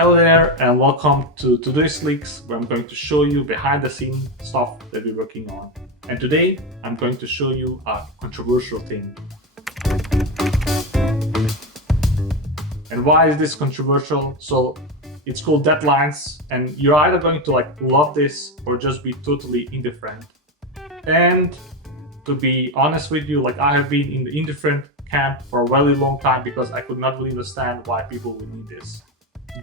Hello there and welcome to Todoist Leaks, where I'm going to show you behind the scene stuff that we're working on. And today I'm going to show you a controversial thing. And why is this controversial? So it's called deadlines, and you're either going to love this or just be totally indifferent. And to be honest with you, I have been in the indifferent camp for a very long time because I could not really understand why people would need this.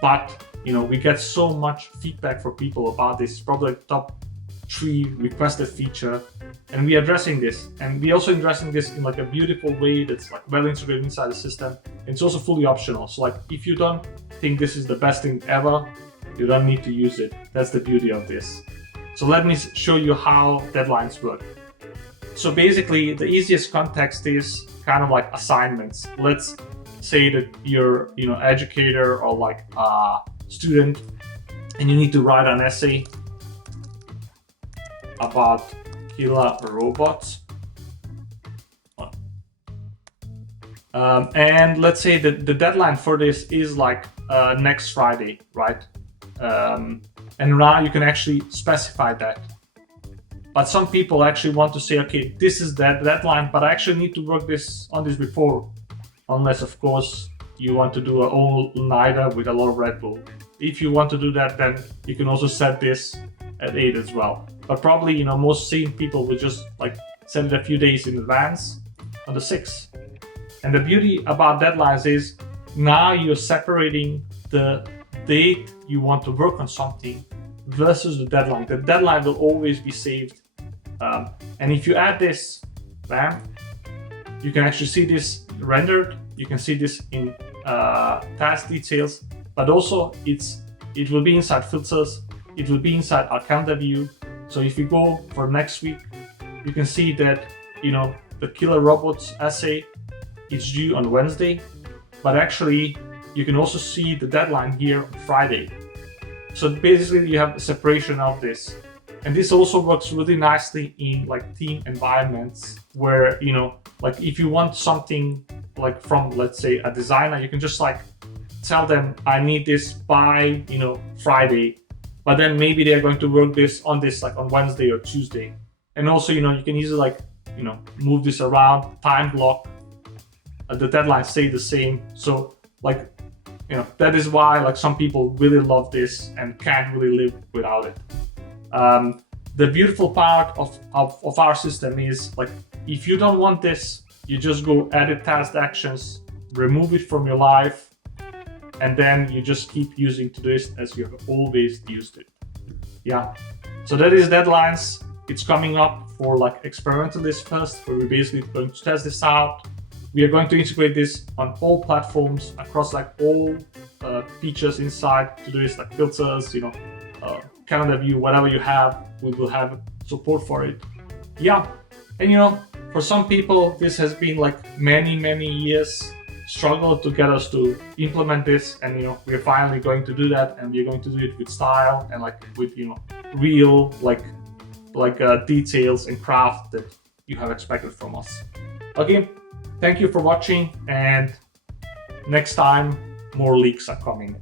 But we get so much feedback from people about this, probably top 3 requested feature, and we're addressing this. And we're also addressing this in a beautiful way that's well integrated inside the system. And it's also fully optional. So if you don't think this is the best thing ever, you don't need to use it. That's the beauty of this. So let me show you how deadlines work. So basically, the easiest context is kind of like assignments. Let's say that you're educator or a student, and you need to write an essay about killer robots. And let's say that the deadline for this is next Friday, right? And now you can actually specify that. But some people actually want to say, okay, this is that deadline, but I actually need to work on this before. Unless, of course, you want to do an all-nighter with a lot of Red Bull. If you want to do that, then you can also set this at 8 as well. But probably, most sane people will just set it a few days in advance on the 6th. And the beauty about deadlines is now you're separating the date you want to work on something versus the deadline. The deadline will always be saved. And if you add this, bam, you can actually see this rendered. You can see this in task details, but also it will be inside filters. It will be inside our calendar view. So if you go for next week, you can see that the killer robots essay is due on Wednesday, but actually you can also see the deadline here on Friday. So basically you have a separation of this. And this also works really nicely in team environments where, if you want something from, let's say, a designer, you can just tell them, I need this by, Friday, but then maybe they're going to work on this on Wednesday or Tuesday. And also, you can easily move this around, time block, the deadlines stay the same. So that is why some people really love this and can't really live without it. The beautiful part of our system is if you don't want this, you just go edit task actions, remove it from your life, and then you just keep using Todoist as you have always used it. Yeah, so that is deadlines. It's coming up for experimental this first, where we're basically going to test this out. We are going to integrate this on all platforms across all features inside Todoist, filters, calendar view, whatever you have, we will have support for it. Yeah, and for some people, this has been many years struggle to get us to implement this, and we're finally going to do that, and we're going to do it with style and with real details and craft that you have expected from us. Okay, thank you for watching, and next time more leaks are coming.